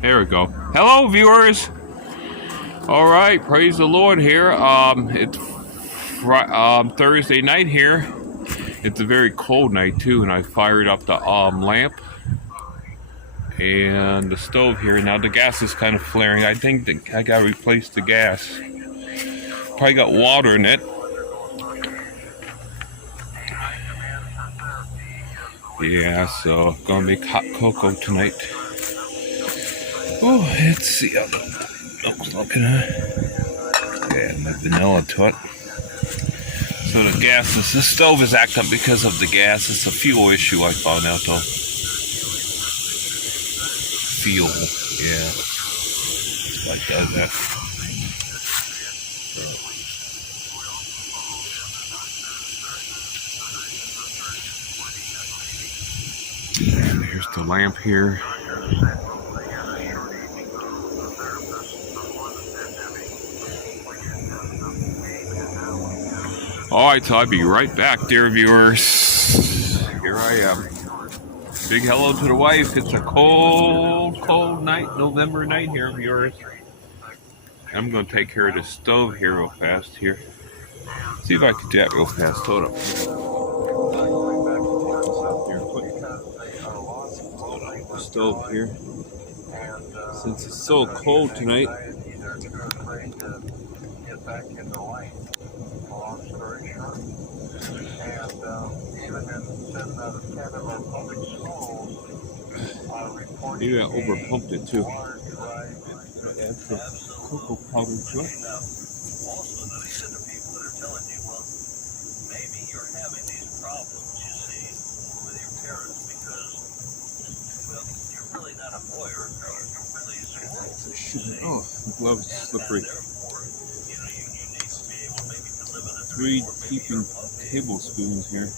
There we go. Hello, viewers. All right, praise the Lord here. It's Thursday night here. It's a very cold night too, and I fired up the lamp and the stove here. Now the gas is kind of flaring. I think that I gotta replace the gas. Probably got water in it. Yeah, so gonna make hot cocoa tonight. Oh, let's see how the milk's looking. Yeah, my vanilla to it. So the stove is acting up because of the gas. It's a fuel issue, I found out though. Fuel, yeah. Like does that. And here's the lamp here. Alright, so I'll be right back, dear viewers. Here I am. Big hello to the wife. It's a cold, cold night, November night here, viewers. I'm going to take care of the stove here real fast here. See if I can do that real fast. Hold up. The stove here. Since it's so cold tonight. Maybe I overpumped it too. Add some cocoa powder to it. Oh, the glove is slippery. 3 heaping tablespoons here.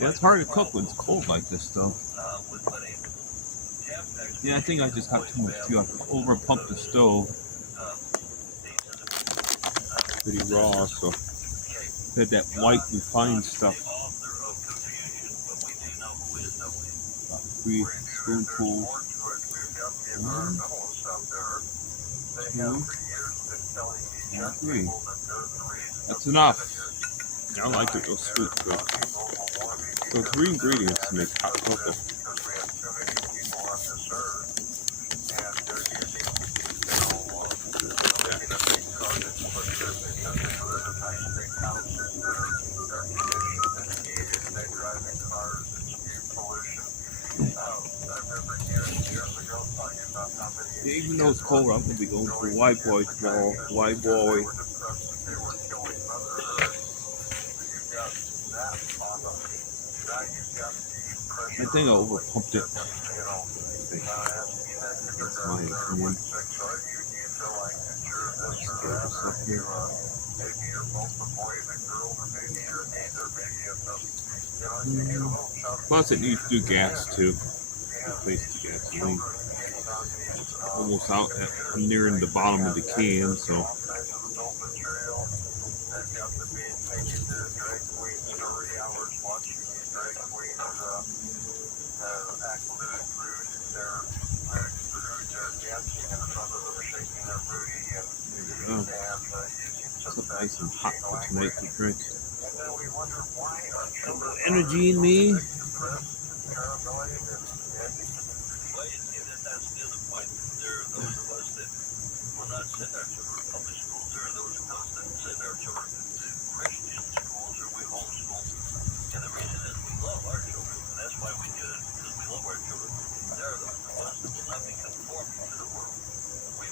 Yeah, it's hard to cook when it's cold like this, though. Yeah, I think I just got too much fuel. I overpumped the stove. Pretty raw, so had that white refined stuff. About 3 spoonfuls. 1, 2, and 3. That's enough. I like it, those sweet good. So 3 ingredients to make hot cocoa. Even though it's cold, I'm going to be going for white boy tomorrow. White boy. I think I overpumped it. That's my opinion. Plus, it needs to do gas too. Replace the gasoline. Almost out. I'm nearing the bottom of the can, so. It's nice and hot for tonight to drink. Energy in me.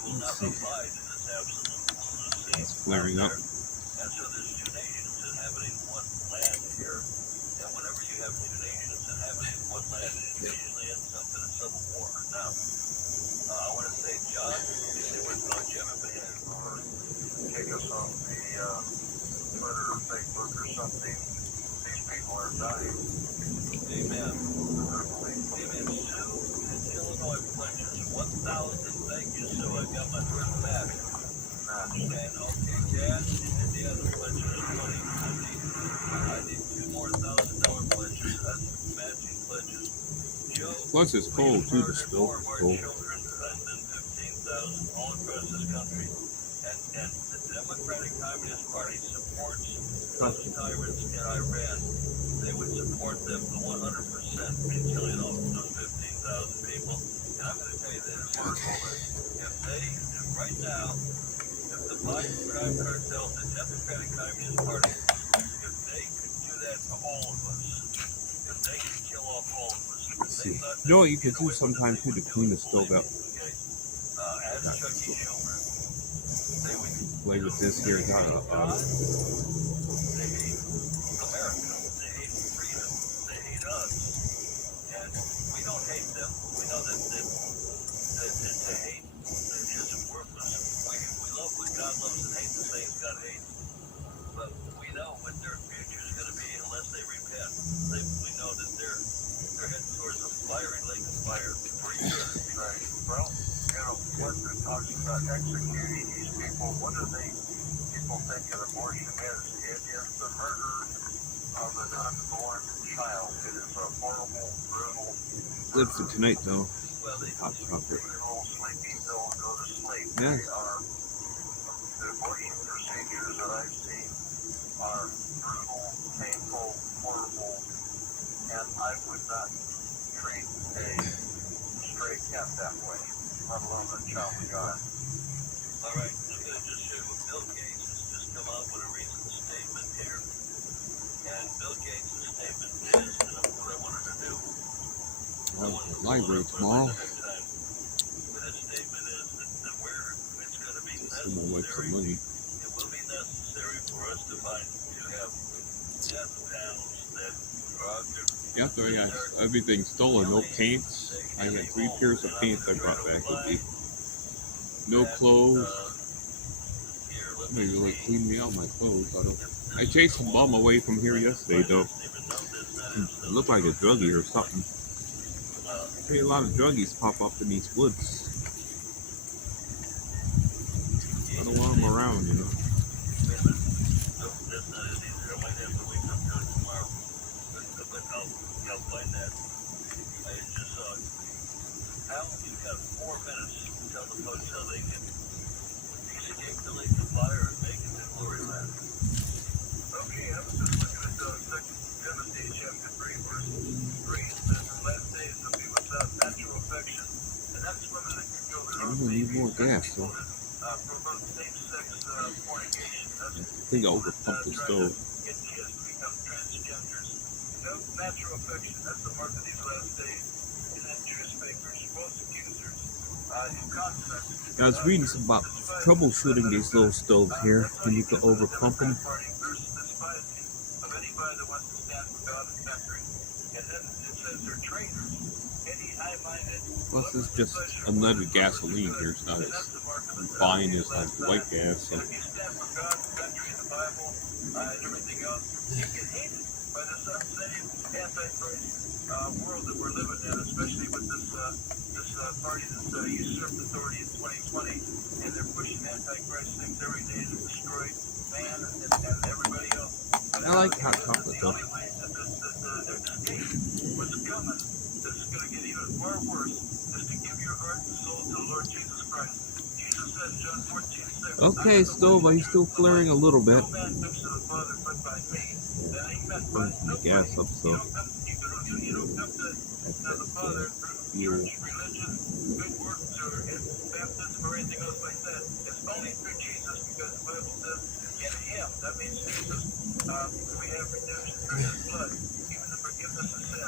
Let's see. It's flaring up. Amen. Plus, it's cold too. The stove is cold. Let's see. You know what you could do sometime too to clean the stove out? Play with this here. Live for tonight though. Hot chocolate. Yeah. Library tomorrow. Just my wife some money. Yeah, so yeah, everything stolen. No paints. I had 3 pairs of paints I brought back with me. No clothes. Somebody really cleaned me out my clothes. I chased some bum away from here yesterday though. It looked like a druggie or something. A lot of druggies pop up in these woods. I don't want them around, you know. I'm gonna need more gas, so I think I overpumped the stove. I was reading some about troubleshooting these little stoves here, and you can overpump them. Plus, it's just unleaded gasoline here. It's not as fine as like white gas. So. World that we're living in, especially with this party that's usurped authority in 2020, and they're pushing anti-Christ things every day to destroy man and everybody else. I like hot chocolate though. What's coming? This is going to get even far worse. Is to give your heart and soul to the Lord Jesus Christ. Jesus said, John 14:6. Okay, stove, are you still flaring a little bit? Burn the gas up, so. You don't come to the Father through church, religion, good works, or baptism, or anything else like that. It's only through Jesus, because the Bible says, in Him, that means Jesus, we have redemption through His blood, even the forgiveness of sin.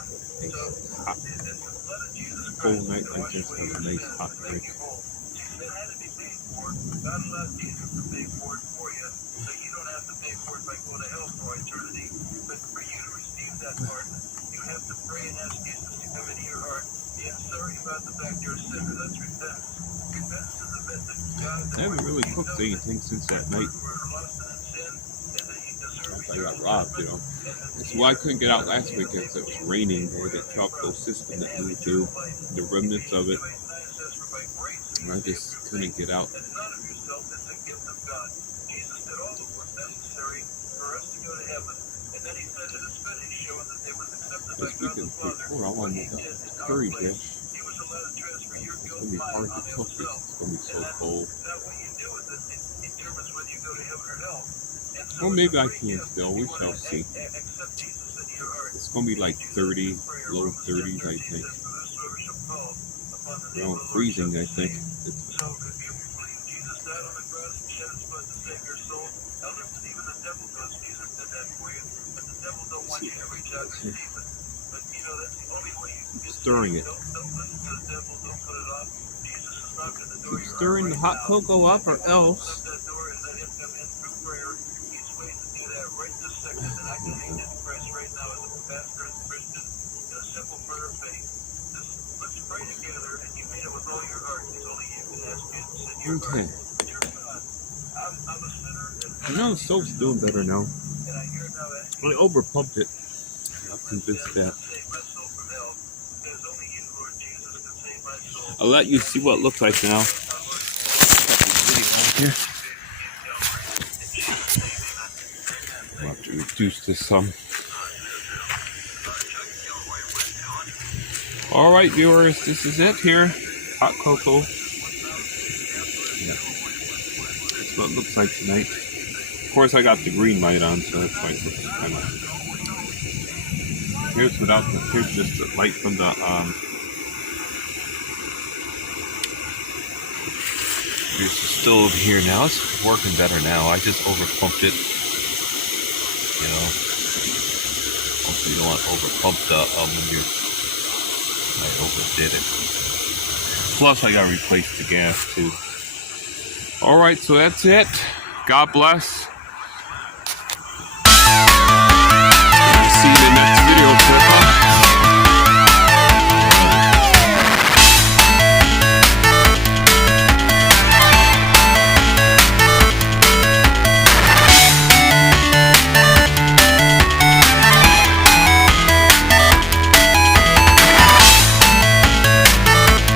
So, it's the blood of Jesus Christ. Cold night like this has a nice hot drink. Sin had to be paid for. God allowed Jesus to pay for it for you, so you don't have to pay for it by going to hell for eternity. But for you to receive that pardon, you have to pray and ask Jesus to come into your heart. Be sorry about the fact you're a sinner. That's repentance. Repentance is admit that God. I haven't really cooked anything since that night. I got robbed, you know. That's why I couldn't get out last week because it was raining, or the tropical system that moved through, the remnants of it. I just couldn't get out. This weekend, I want to make a curry dish. It's going to be hard to cook it. It's going to be so cold. Or maybe I can still. We shall see. It's going to be like 30, low 30s, I think. Around freezing, I think. Stirring it. Keep stirring the hot cocoa up or else. Okay. No, the stove's doing better now. I overpumped it. I'm convinced that. I'll let you see what it looks like now. Here. I'll have to reduce this some. Alright viewers, this is it here. Hot cocoa. Yeah. That's what it looks like tonight. Of course I got the green light on, so that's why it looks kind of... Here's just the light from the here's the stove here now. It's working better now. I just overpumped it. You know. Also, you don't want to overpump the when I overdid it. Plus, I got to replace the gas too. Alright, so that's it. God bless.